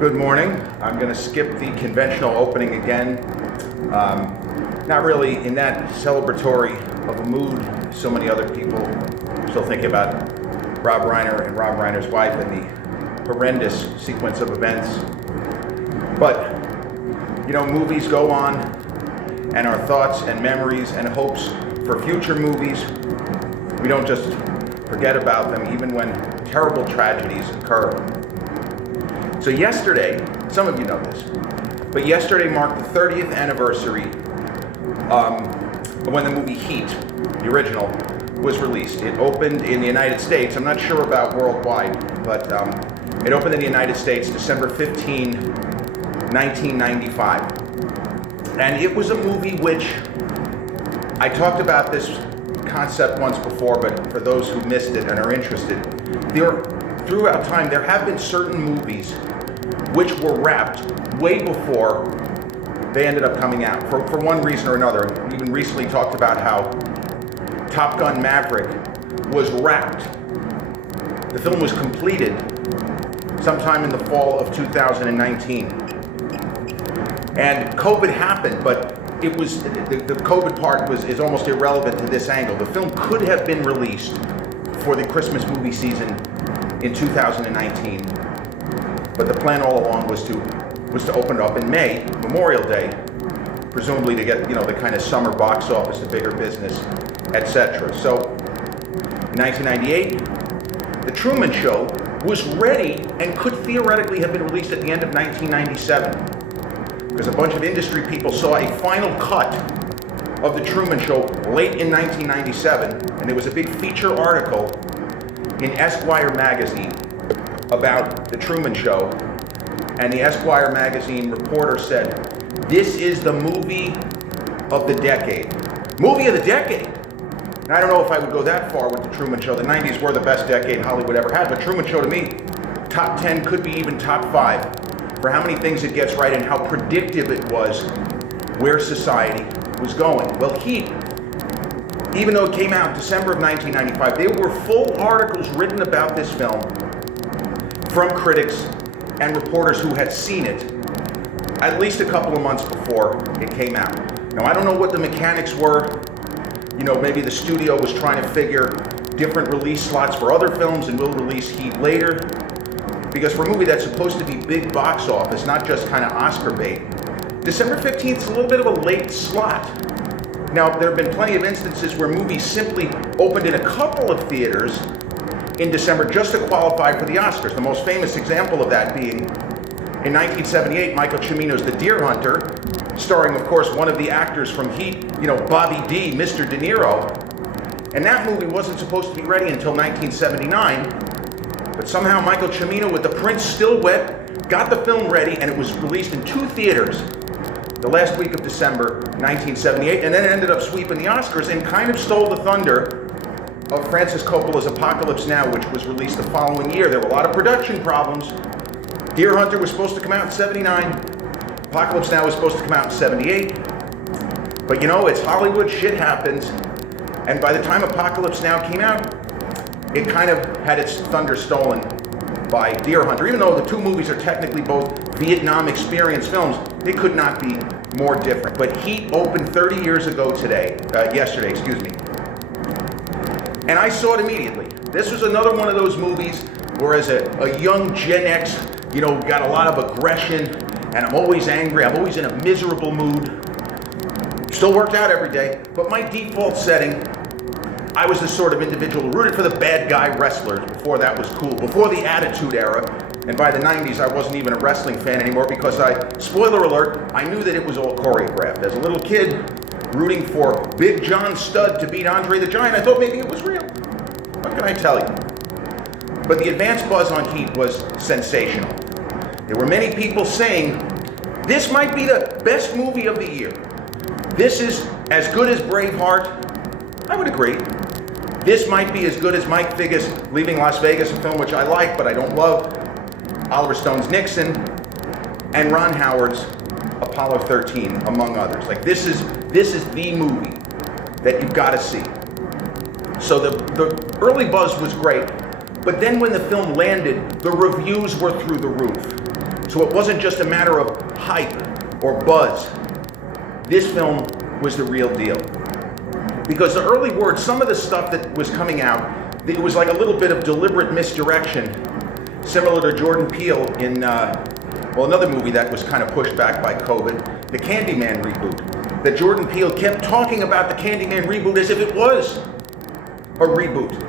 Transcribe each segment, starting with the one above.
Good morning. I'm going to skip the conventional opening again. Not really in that celebratory of a mood. So many other people still thinking about Rob Reiner and Rob Reiner's wife and the horrendous sequence of events. But, you know, movies go on, and our thoughts and memories and hopes for future movies, we don't just forget about them even when terrible tragedies occur. So yesterday, some of you know this, but yesterday marked the 30th anniversary of when the movie Heat, the original, was released. It opened in the United States. I'm not sure about worldwide, but it opened in the United States December 15, 1995. And it was a movie which, I talked about this concept once before, but for those who missed it and are interested, throughout time there have been certain movies which were wrapped way before they ended up coming out, for one reason or another. We even recently talked about how Top Gun Maverick was wrapped. The film was completed sometime in the fall of 2019. And COVID happened, but it was the COVID part is almost irrelevant to this angle. The film could have been released for the Christmas movie season in 2019, but the plan all along was to open it up in May, Memorial Day, presumably to get, you know, the kind of summer box office, the bigger business, etc. So in 1998, The Truman Show was ready and could theoretically have been released at the end of 1997, because a bunch of industry people saw a final cut of The Truman Show late in 1997, and there was a big feature article in Esquire magazine about The Truman Show, and the Esquire magazine reporter said, "This is the movie of the decade." Movie of the decade! And I don't know if I would go that far with The Truman Show. The 90s were the best decade Hollywood ever had, but Truman Show to me, top 10, could be even top 5, for how many things it gets right and how predictive it was where society was going. Well, Heat, even though it came out in December of 1995, there were full articles written about this film from critics and reporters who had seen it at least a couple of months before it came out. Now, I don't know what the mechanics were. You know, maybe the studio was trying to figure different release slots for other films and we'll release Heat later. Because for a movie that's supposed to be big box office, not just kind of Oscar bait, December 15th is a little bit of a late slot. Now, there have been plenty of instances where movies simply opened in a couple of theaters in December just to qualify for the Oscars. The most famous example of that being in 1978, Michael Cimino's The Deer Hunter, starring, of course, one of the actors from Heat, you know, Bobby D, Mr. De Niro. And that movie wasn't supposed to be ready until 1979, but somehow Michael Cimino, with the print still wet, got the film ready, and it was released in 2 theaters the last week of December 1978, and then it ended up sweeping the Oscars and kind of stole the thunder of Francis Coppola's Apocalypse Now, which was released the following year. There were a lot of production problems. Deer Hunter was supposed to come out in 79. Apocalypse Now was supposed to come out in 78. But you know, it's Hollywood, shit happens. And by the time Apocalypse Now came out, it kind of had its thunder stolen by Deer Hunter. Even though the two movies are technically both Vietnam experience films, they could not be more different. But Heat opened 30 years ago yesterday. And I saw it immediately. This was another one of those movies where as a young Gen X, you know, got a lot of aggression, and I'm always angry, I'm always in a miserable mood. Still worked out every day, but my default setting, I was the sort of individual who rooted for the bad guy wrestlers before that was cool, before the Attitude Era. And by the 90s, I wasn't even a wrestling fan anymore because spoiler alert, I knew that it was all choreographed. As a little kid, rooting for Big John Studd to beat Andre the Giant, I thought maybe it was real. What can I tell you? But the advance buzz on Heat was sensational. There were many people saying, this might be the best movie of the year. This is as good as Braveheart. I would agree. This might be as good as Mike Figge's Leaving Las Vegas, a film which I like but I don't love, Oliver Stone's Nixon, and Ron Howard's Apollo 13, among others. Like, this is the movie that you've got to see. So the early buzz was great, but then when the film landed, the reviews were through the roof. So it wasn't just a matter of hype or buzz. This film was the real deal. Because the early word, some of the stuff that was coming out, it was like a little bit of deliberate misdirection, similar to Jordan Peele in, another movie that was kind of pushed back by COVID, the Candyman reboot. That Jordan Peele kept talking about the Candyman reboot as if it was a reboot.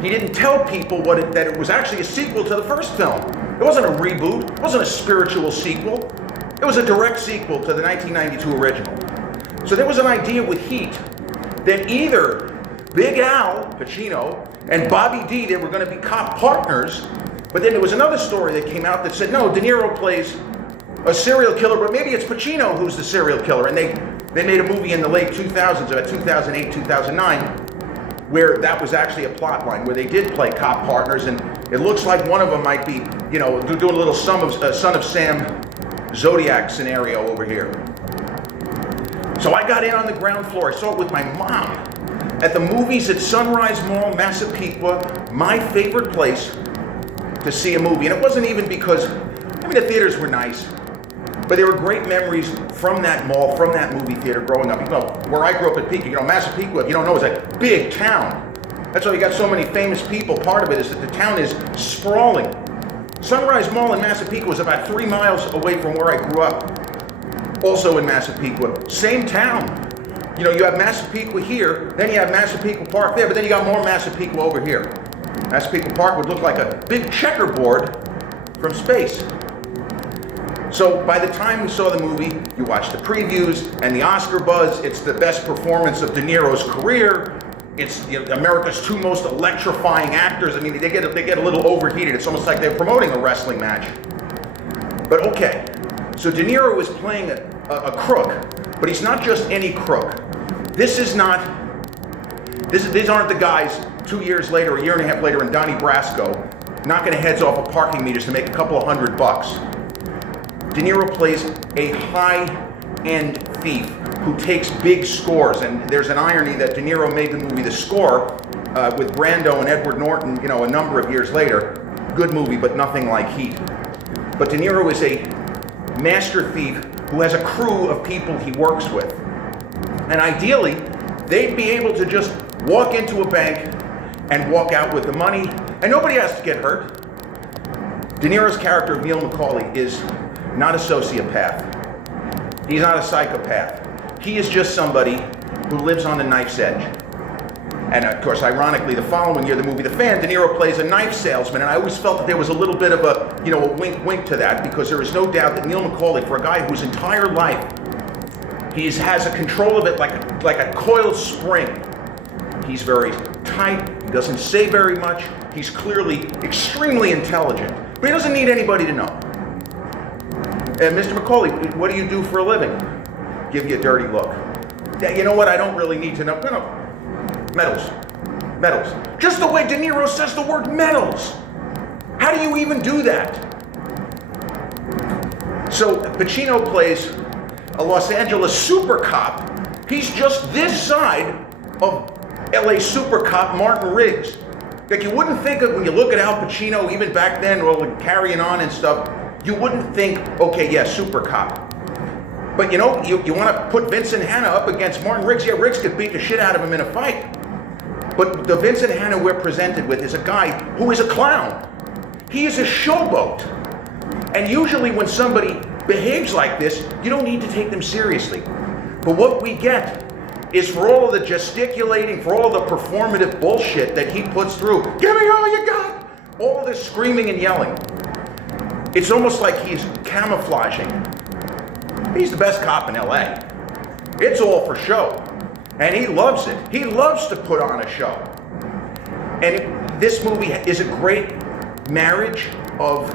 He didn't tell people that it was actually a sequel to the first film. It wasn't a reboot, it wasn't a spiritual sequel. It was a direct sequel to the 1992 original. So there was an idea with Heat that either Big Al Pacino and Bobby D, they were going to be cop partners, but then there was another story that came out that said, no, De Niro plays a serial killer, but maybe it's Pacino who's the serial killer. And they made a movie in the late 2000s, about 2008, 2009, where that was actually a plot line, where they did play cop partners, and it looks like one of them might be, doing a little Son of Sam Zodiac scenario over here. So I got in on the ground floor. I saw it with my mom at the movies at Sunrise Mall, Massapequa, my favorite place to see a movie. And it wasn't even because, the theaters were nice, but there were great memories from that mall, from that movie theater growing up. Where I grew up at Pekin, Massapequa, if you don't know, is a big town. That's why you got so many famous people. Part of it is that the town is sprawling. Sunrise Mall in Massapequa was about 3 miles away from where I grew up. Also in Massapequa, same town. You have Massapequa here, then you have Massapequa Park there, but then you got more Massapequa over here. Massapequa Park would look like a big checkerboard from space. So by the time we saw the movie, you watch the previews and the Oscar buzz. It's the best performance of De Niro's career. It's America's 2 most electrifying actors. They get a little overheated. It's almost like they're promoting a wrestling match. But okay, so De Niro is playing a crook, but he's not just any crook. These aren't the guys 2 years later, a year and a half later in Donnie Brasco, knocking heads off of parking meters to make a couple of $100. De Niro plays a high-end thief who takes big scores, and there's an irony that De Niro made the movie The Score with Brando and Edward Norton, a number of years later. Good movie, but nothing like Heat. But De Niro is a master thief who has a crew of people he works with. And ideally, they'd be able to just walk into a bank and walk out with the money, and nobody has to get hurt. De Niro's character, Neil McCauley, is not a sociopath. He's not a psychopath. He is just somebody who lives on the knife's edge. And of course, ironically, the following year, the movie The Fan, De Niro plays a knife salesman, and I always felt that there was a little bit of a wink to that, because there is no doubt that Neil McCauley, for a guy whose entire life has a control of it like a coiled spring. He's very tight, he doesn't say very much, he's clearly extremely intelligent, but he doesn't need anybody to know. And Mr. McCauley, what do you do for a living? Give you a dirty look. Yeah, you know what, I don't really need to know. No. Medals. Just the way De Niro says the word medals. How do you even do that? So Pacino plays a Los Angeles super cop. He's just this side of LA super cop Martin Riggs. Like, you wouldn't think of, when you look at Al Pacino, even back then, Carrying On and stuff, you wouldn't think, okay, yeah, super cop. But you want to put Vincent Hanna up against Martin Riggs. Yeah, Riggs could beat the shit out of him in a fight. But the Vincent Hanna we're presented with is a guy who is a clown. He is a showboat. And usually when somebody behaves like this, you don't need to take them seriously. But what we get is, for all of the gesticulating, for all of the performative bullshit that he puts through, give me all you got, all of this screaming and yelling, it's almost like he's camouflaging. He's the best cop in LA. It's all for show. And he loves it. He loves to put on a show. And this movie is a great marriage of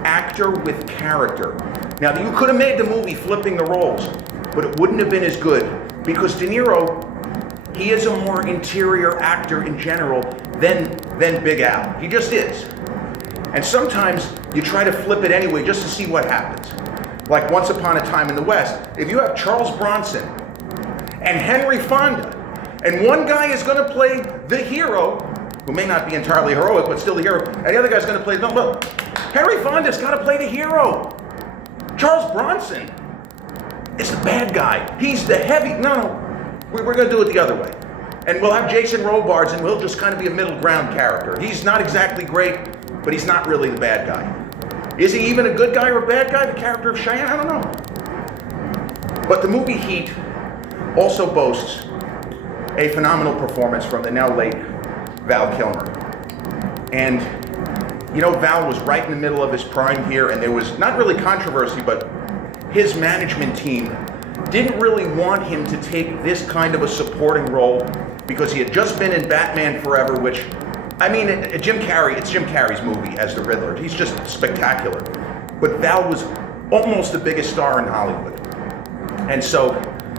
actor with character. Now, you could have made the movie flipping the roles, but it wouldn't have been as good, because De Niro, he is a more interior actor in general than Big Al. He just is. And sometimes you try to flip it anyway just to see what happens. Like Once Upon a Time in the West. If you have Charles Bronson and Henry Fonda, and one guy is going to play the hero, who may not be entirely heroic, but still the hero, and the other guy's going to play, no, look, Henry Fonda's got to play the hero. Charles Bronson is the bad guy. He's the heavy. No, we're going to do it the other way. And we'll have Jason Robards, and he'll just kind of be a middle ground character. He's not exactly great, but he's not really the bad guy. Is he even a good guy or a bad guy, the character of Cheyenne? I don't know. But the movie Heat also boasts a phenomenal performance from the now late Val Kilmer. And, you know, Val was right in the middle of his prime here, and there was not really controversy, but his management team didn't really want him to take this kind of a supporting role because he had just been in Batman Forever, which, I mean, it's Jim Carrey's movie as the Riddler. He's just spectacular. But Val was almost the biggest star in Hollywood. And so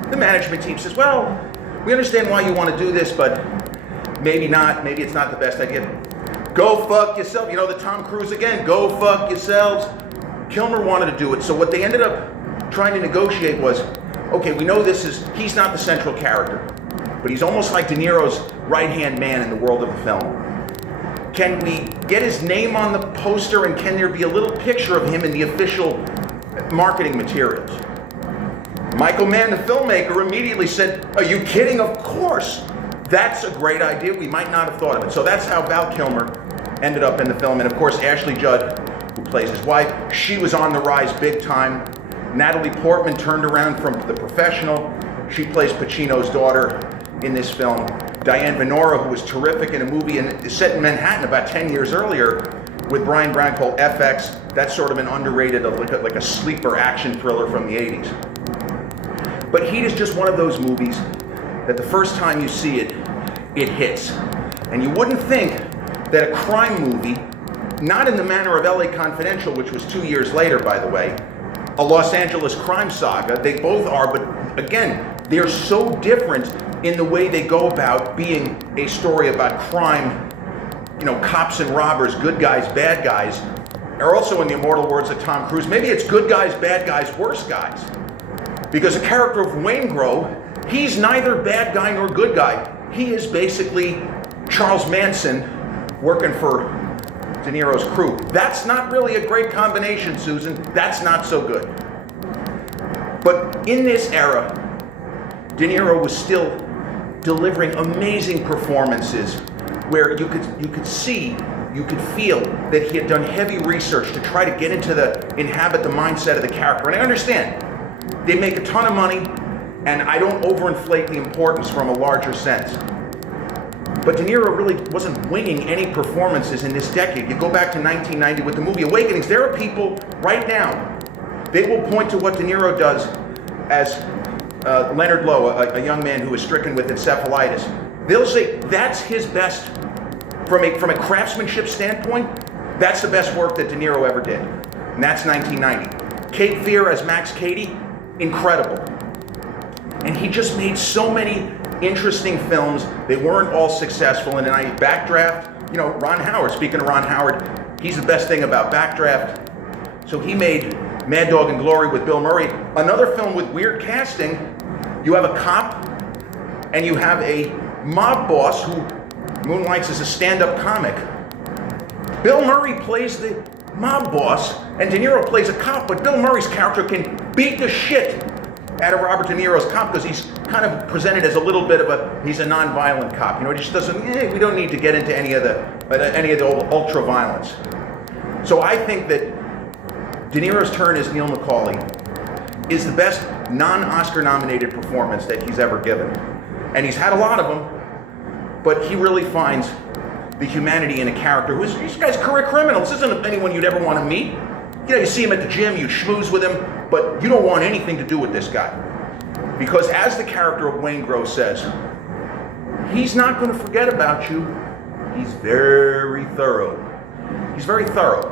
the management team says, well, we understand why you want to do this, but maybe not. Maybe it's not the best idea. Go fuck yourself. You know, the Tom Cruise again, go fuck yourselves. Kilmer wanted to do it. So what they ended up trying to negotiate was, okay, we know he's not the central character, but he's almost like De Niro's right-hand man in the world of the film. Can we get his name on the poster, and can there be a little picture of him in the official marketing materials? Michael Mann, the filmmaker, immediately said, are you kidding? Of course. That's a great idea. We might not have thought of it. So that's how Val Kilmer ended up in the film. And of course, Ashley Judd, who plays his wife, she was on the rise big time. Natalie Portman turned around from The Professional. She plays Pacino's daughter in this film. Diane Venora, who was terrific in a movie set in Manhattan about 10 years earlier with Brian Brown called FX. That's sort of an underrated, like a sleeper action thriller from the 80s. But Heat is just one of those movies that the first time you see it, it hits. And you wouldn't think that a crime movie, not in the manner of LA Confidential, which was 2 years later, by the way, a Los Angeles Crime Saga, they both are, but again, they're so different in the way they go about being a story about crime, you know, cops and robbers, good guys, bad guys, or also in the immortal words of Tom Cruise, maybe it's good guys, bad guys, worse guys. Because the character of Waingro, he's neither bad guy nor good guy. He is basically Charles Manson working for De Niro's crew. That's not really a great combination, Susan. That's not so good. But in this era, De Niro was still delivering amazing performances where you could see, you could feel that he had done heavy research to try to inhabit the mindset of the character. And I understand, they make a ton of money, and I don't overinflate the importance from a larger sense. But De Niro really wasn't winging any performances in this decade. You go back to 1990 with the movie Awakenings. There are people right now, they will point to what De Niro does as Leonard Lowe, a young man who was stricken with encephalitis. They'll say that's his best, from a craftsmanship standpoint, that's the best work that De Niro ever did. And that's 1990. Cape Fear as Max Cady, incredible. And he just made so many interesting films. They weren't all successful. And then Backdraft, you know, Ron Howard, speaking of Ron Howard, he's the best thing about Backdraft. So he made Mad Dog and Glory with Bill Murray. Another film with weird casting. You have a cop and you have a mob boss who moonlights as a stand-up comic. Bill Murray plays the mob boss and De Niro plays a cop, but Bill Murray's character can beat the shit out of Robert De Niro's cop because he's kind of presented as a little bit of he's a non-violent cop. You know, he just doesn't, we don't need to get into any of the old ultra-violence. So I think that De Niro's turn as Neil McCauley is the best non-Oscar nominated performance that he's ever given. And he's had a lot of them, but he really finds the humanity in a character who's, this guy's career criminal. This isn't anyone you'd ever want to meet. You know, you see him at the gym, you schmooze with him, but you don't want anything to do with this guy. Because as the character of Waingro says, he's not going to forget about you. He's very thorough. He's very thorough.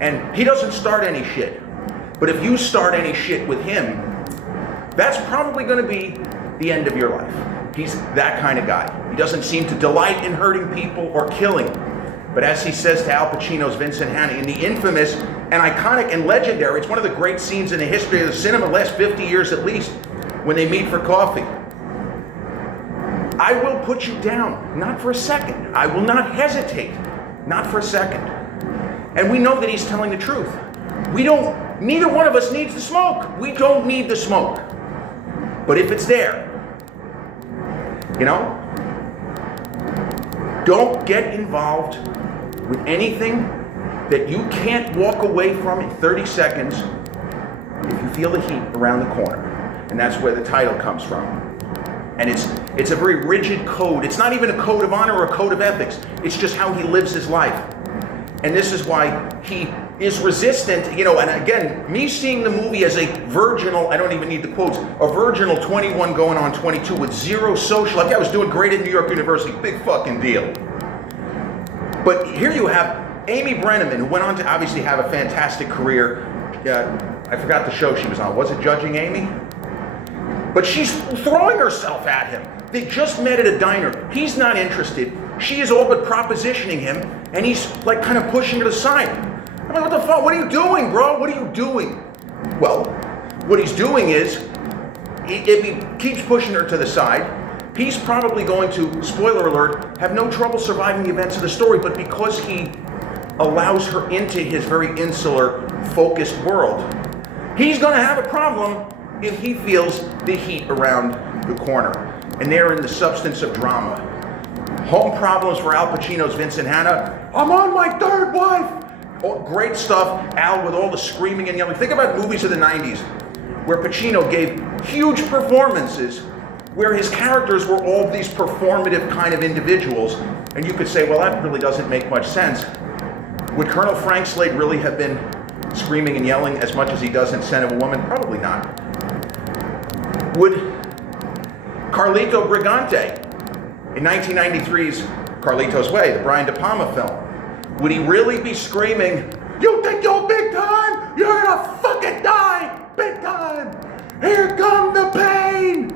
And he doesn't start any shit. But if you start any shit with him, that's probably going to be the end of your life. He's that kind of guy. He doesn't seem to delight in hurting people or killing. But as he says to Al Pacino's Vincent Hanna in the infamous and iconic and legendary, it's one of the great scenes in the history of the cinema, the last 50 years at least, when they meet for coffee. I will put you down, not for a second. I will not hesitate, not for a second. And we know that he's telling the truth. Neither one of us needs the smoke. We don't need the smoke. But if it's there, don't get involved with anything that you can't walk away from in 30 seconds if you feel the heat around the corner. And that's where the title comes from. And it's a very rigid code. It's not even a code of honor or a code of ethics. It's just how he lives his life. And this is why he is resistant, and again, me seeing the movie as a virginal, I don't even need the quotes, a virginal 21 going on 22 with zero social life. Yeah, I was doing great at New York University, big fucking deal. But here you have Amy Brenneman, who went on to obviously have a fantastic career. I forgot the show she was on. Was it Judging Amy? But she's throwing herself at him. They just met at a diner. He's not interested. She is all but propositioning him, and he's like kind of pushing it aside. I'm like, what the fuck? What are you doing, bro? What are you doing? Well, what he's doing is, if he keeps pushing her to the side, he's probably going to, spoiler alert, have no trouble surviving the events of the story, but because he allows her into his very insular, focused world, he's going to have a problem if he feels the heat around the corner. And they're in the substance of drama. Home problems for Al Pacino's Vincent Hanna. I'm on my third wife. Oh, great stuff. Al with all the screaming and yelling. Think about movies of the 90s where Pacino gave huge performances where his characters were all these performative kind of individuals. And you could say, well, that really doesn't make much sense. Would Colonel Frank Slade really have been screaming and yelling as much as he does in Scent of a Woman? Probably not. Would Carlito Brigante in 1993's Carlito's Way, the Brian De Palma film, would he really be screaming, "You think you're big time? You're gonna fucking die big time! Here come the pain!"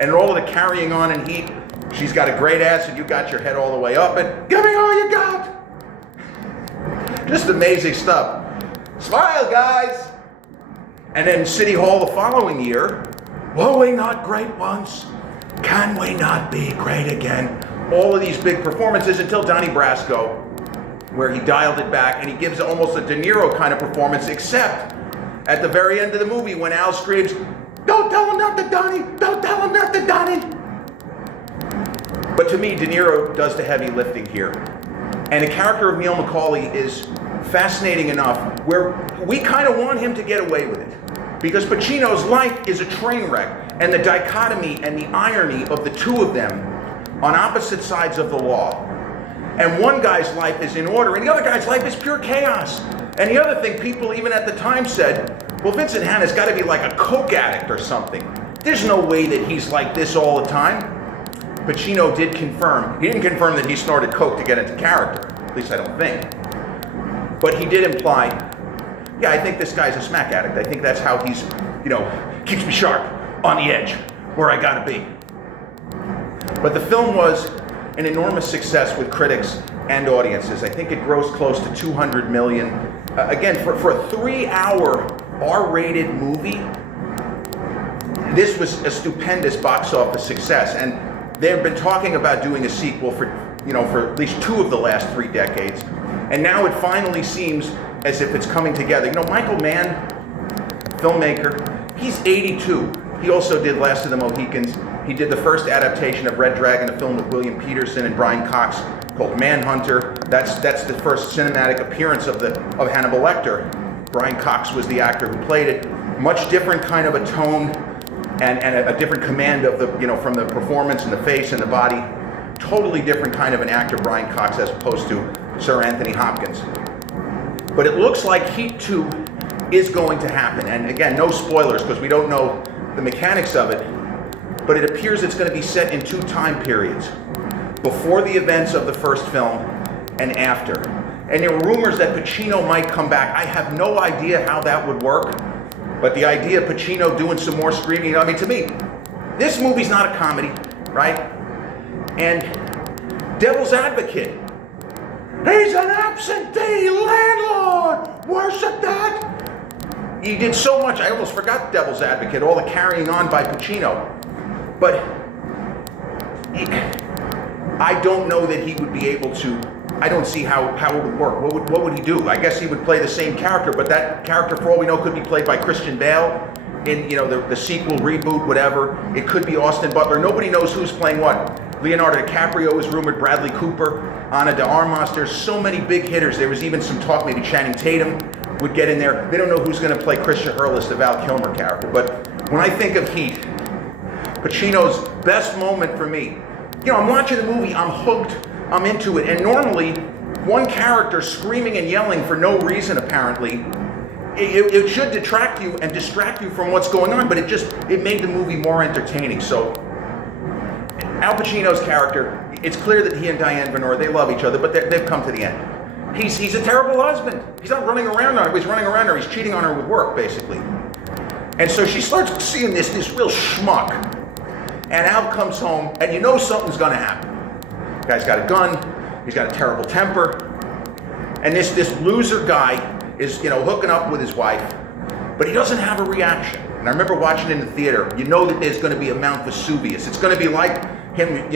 And all of the carrying on and heat, she's got a great ass and you got your head all the way up and give me all you got! Just amazing stuff. Smile, guys! And then City Hall the following year, were we not great once? Can we not be great again? All of these big performances until Donnie Brasco, where he dialed it back and he gives almost a De Niro kind of performance, except at the very end of the movie when Al screams, "Don't tell him nothing, Donnie! Don't tell him nothing, Donnie!" But to me, De Niro does the heavy lifting here. And the character of Neil McCauley is fascinating enough where we kind of want him to get away with it. Because Pacino's life is a train wreck, and the dichotomy and the irony of the two of them on opposite sides of the law. And one guy's life is in order, and the other guy's life is pure chaos. And the other thing, people even at the time said, well, Vincent Hanna's got to be like a coke addict or something. There's no way that he's like this all the time. Pacino did confirm. He didn't confirm that he snorted coke to get into character. At least I don't think. But he did imply, yeah, I think this guy's a smack addict. I think that's how he's, keeps me sharp, on the edge, where I gotta be. But the film was an enormous success with critics and audiences. I think it grossed close to 200 million. Again, for a 3-hour R-rated movie, this was a stupendous box office success. And they've been talking about doing a sequel for at least 2 of the last 3 decades. And now it finally seems as if it's coming together. Michael Mann, filmmaker, he's 82. He also did Last of the Mohicans. He did the first adaptation of Red Dragon, a film with William Peterson and Brian Cox called Manhunter. That's the first cinematic appearance of Hannibal Lecter. Brian Cox was the actor who played it. Much different kind of a tone and a different command of from the performance and the face and the body. Totally different kind of an actor, Brian Cox, as opposed to Sir Anthony Hopkins. But it looks like Heat 2 is going to happen. And again, no spoilers because we don't know the mechanics of it. But it appears it's going to be set in 2 time periods. Before the events of the first film and after. And there were rumors that Pacino might come back. I have no idea how that would work. But the idea of Pacino doing some more screaming, to me, this movie's not a comedy, right? And Devil's Advocate. He's an absentee landlord! Worship that! He did so much, I almost forgot Devil's Advocate, all the carrying on by Pacino. But I don't know that he would be able to I don't see how it would work. What would he do? I guess he would play the same character, but that character, for all we know, could be played by Christian Bale in the sequel, reboot, whatever. It could be Austin Butler. Nobody knows who's playing what. Leonardo DiCaprio is rumored, Bradley Cooper, Ana de Armas. There's so many big hitters. There was even some talk maybe Channing Tatum would get in there. They don't know who's going to play Christian Hurlis, the Val Kilmer character. But when I think of Heat, Pacino's best moment for me, I'm watching the movie, I'm hooked, I'm into it. And normally, one character screaming and yelling for no reason, apparently, it should detract you and distract you from what's going on, but it made the movie more entertaining. So Al Pacino's character, it's clear that he and Diane Venora, they love each other, but they've come to the end. He's a terrible husband. He's not running around on her, he's running around her, he's cheating on her with work, basically. And so she starts seeing this real schmuck. And Al comes home, and something's gonna happen. The guy's got a gun, he's got a terrible temper, and this loser guy is hooking up with his wife, but he doesn't have a reaction. And I remember watching it in the theater. That there's going to be a Mount Vesuvius. It's going to be like him,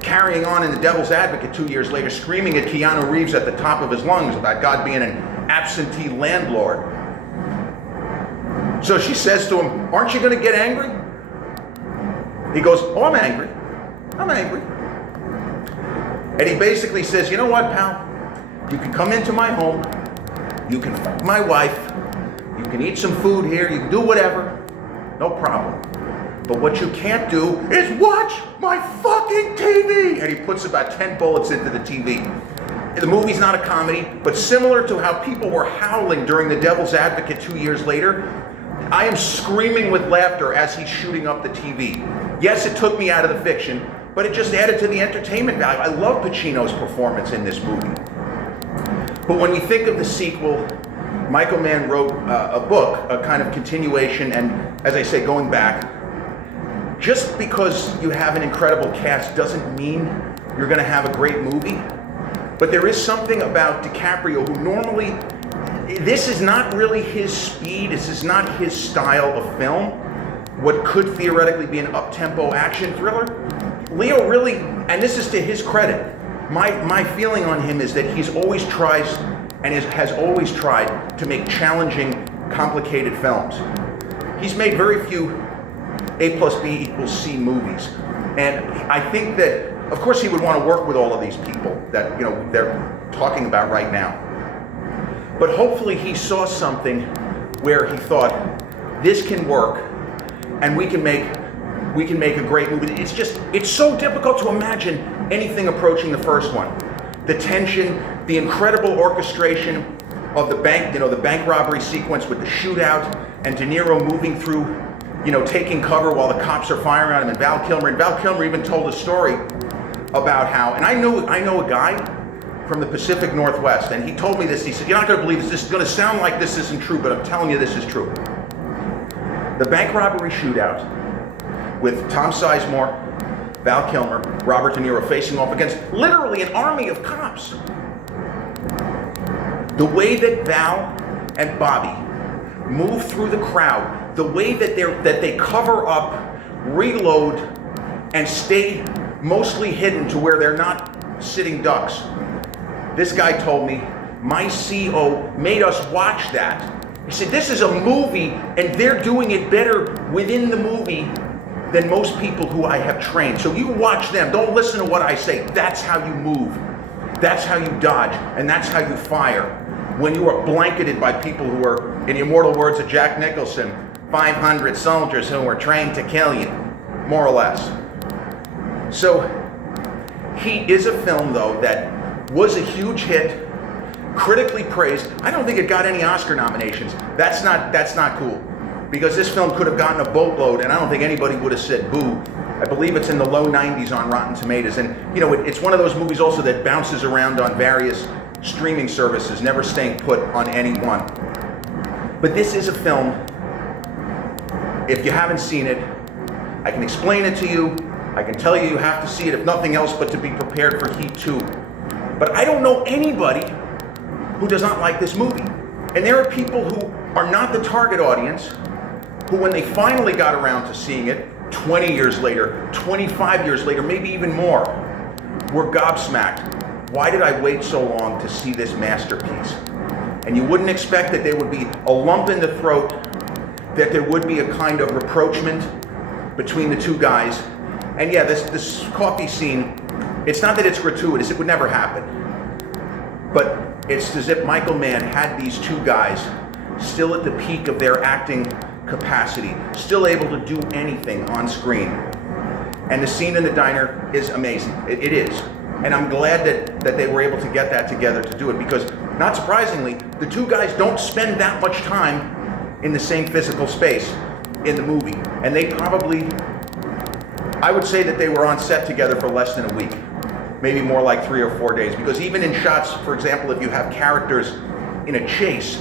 carrying on in The Devil's Advocate 2 years later, screaming at Keanu Reeves at the top of his lungs about God being an absentee landlord. So she says to him, "Aren't you going to get angry?" He goes, "Oh, I'm angry. I'm angry." And he basically says, "You know what, pal? You can come into my home. You can fuck my wife, you can eat some food here, you can do whatever, no problem. But what you can't do is watch my fucking TV!" And he puts about 10 bullets into the TV. The movie's not a comedy, but similar to how people were howling during The Devil's Advocate 2 years later, I am screaming with laughter as he's shooting up the TV. Yes, it took me out of the fiction, but it just added to the entertainment value. I love Pacino's performance in this movie. But when you think of the sequel, Michael Mann wrote a book, a kind of continuation, and as I say, going back, just because you have an incredible cast doesn't mean you're going to have a great movie. But there is something about DiCaprio who normally, this is not really his speed, this is not his style of film. What could theoretically be an up-tempo action thriller, Leo really, and this is to his credit, my feeling on him is that he's always tries and has always tried to make challenging, complicated films. He's made very few A plus B equals C movies. And I think that, of course, he would want to work with all of these people that they're talking about right now. But hopefully he saw something where he thought, this can work and we can make a great movie. It's so difficult to imagine anything approaching the first one. The tension, the incredible orchestration of the bank robbery sequence with the shootout and De Niro moving through, taking cover while the cops are firing on him, and Val Kilmer even told a story about how, and I know a guy from the Pacific Northwest, and he told me this, he said, "You're not gonna believe this is gonna sound like this isn't true, but I'm telling you this is true." The bank robbery shootout with Tom Sizemore, Val Kilmer, Robert De Niro facing off against literally an army of cops. The way that Val and Bobby move through the crowd, the way that they cover up, reload, and stay mostly hidden to where they're not sitting ducks. This guy told me, my CO made us watch that. He said, this is a movie and they're doing it better within the movie than most people who I have trained. So you watch them, don't listen to what I say. That's how you move. That's how you dodge, and that's how you fire. When you are blanketed by people who are, in the immortal words of Jack Nicholson, 500 soldiers who were trained to kill you, more or less. So, Heat is a film, though, that was a huge hit, critically praised. I don't think it got any Oscar nominations. That's not cool, because this film could have gotten a boatload, and I don't think anybody would have said boo. I believe it's in the low 90s on Rotten Tomatoes, and it's one of those movies also that bounces around on various streaming services, never staying put on any one. But this is a film, if you haven't seen it, I can explain it to you, I can tell you have to see it if nothing else but to be prepared for Heat 2. But I don't know anybody who does not like this movie. And there are people who are not the target audience, who when they finally got around to seeing it, 20 years later, 25 years later, maybe even more, were gobsmacked why did I wait so long to see this masterpiece? And you wouldn't expect that there would be a lump in the throat, that there would be a kind of rapprochement between the two guys. And yeah, this coffee scene, it's not that it's gratuitous, it would never happen. But it's as if Michael Mann had these two guys still at the peak of their acting capacity, still able to do anything on screen. And the scene in the diner is amazing. It is. And I'm glad that they were able to get that together to do it, because not surprisingly, the two guys don't spend that much time in the same physical space in the movie. And they probably, I would say that they were on set together for less than a week, maybe more like 3 or 4 days, because even in shots, for example, if you have characters in a chase,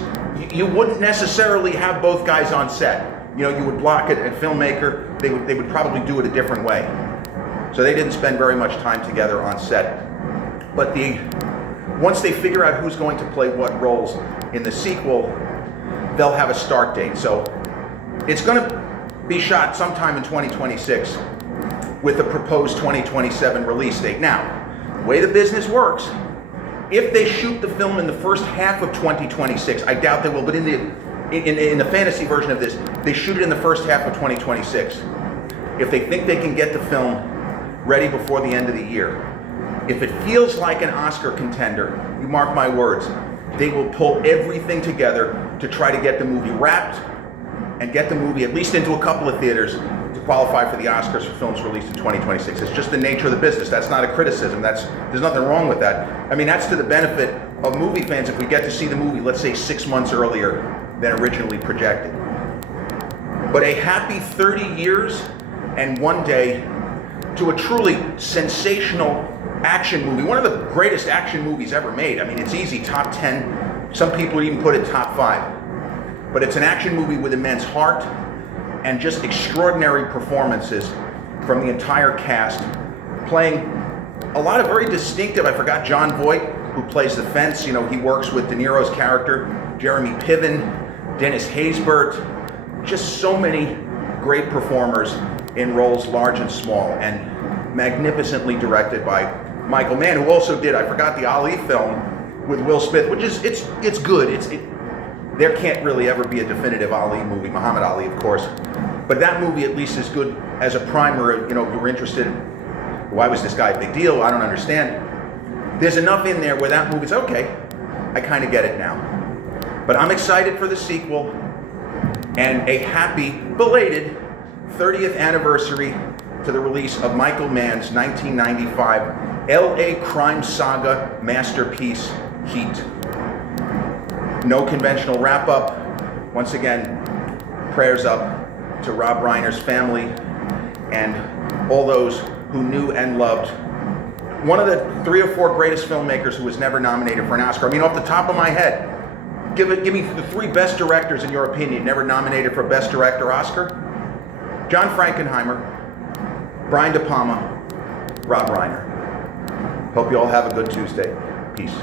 you wouldn't necessarily have both guys on set. You know, you would block it, a filmmaker, they would probably do it a different way. So they didn't spend very much time together on set. But once they figure out who's going to play what roles in the sequel, they'll have a start date. So it's going to be shot sometime in 2026 with a proposed 2027 release date. Now, the way the business works, if they shoot the film in the first half of 2026, I doubt they will, but in the fantasy version of this, they shoot it in the first half of 2026. If they think they can get the film ready before the end of the year, if it feels like an Oscar contender, you mark my words, they will pull everything together to try to get the movie wrapped and get the movie at least into a couple of theaters to qualify for the Oscars for films released in 2026. It's just the nature of the business. That's not a criticism. There's nothing wrong with that. I mean, that's to the benefit of movie fans if we get to see the movie, let's say 6 months earlier than originally projected. But a happy 30 years and 1 day to a truly sensational action movie, one of the greatest action movies ever made. I mean, it's easy, top 10. Some people would even put it top 5. But it's an action movie with immense heart and just extraordinary performances from the entire cast, playing a lot of very distinctive, I forgot John Voight, who plays the fence. You know, he works with De Niro's character, Jeremy Piven, Dennis Haysbert, just so many great performers in roles large and small, and magnificently directed by Michael Mann, who also did, I forgot, the Ali film with Will Smith, which is, it's good. There can't really ever be a definitive Ali movie, Muhammad Ali, of course, but that movie at least is good as a primer. You know, if you're interested, why was this guy a big deal? I don't understand. There's enough in there where that movie's okay, I kind of get it now. But I'm excited for the sequel, and a happy, belated 30th anniversary to the release of Michael Mann's 1995 LA Crime Saga masterpiece, Heat. No conventional wrap-up. Once again, prayers up to Rob Reiner's family and all those who knew and loved one of the 3 or 4 greatest filmmakers who was never nominated for an Oscar. I mean, off the top of my head, give me the 3 best directors in your opinion never nominated for Best Director Oscar. John Frankenheimer, Brian De Palma, Rob Reiner. Hope you all have a good Tuesday. Peace.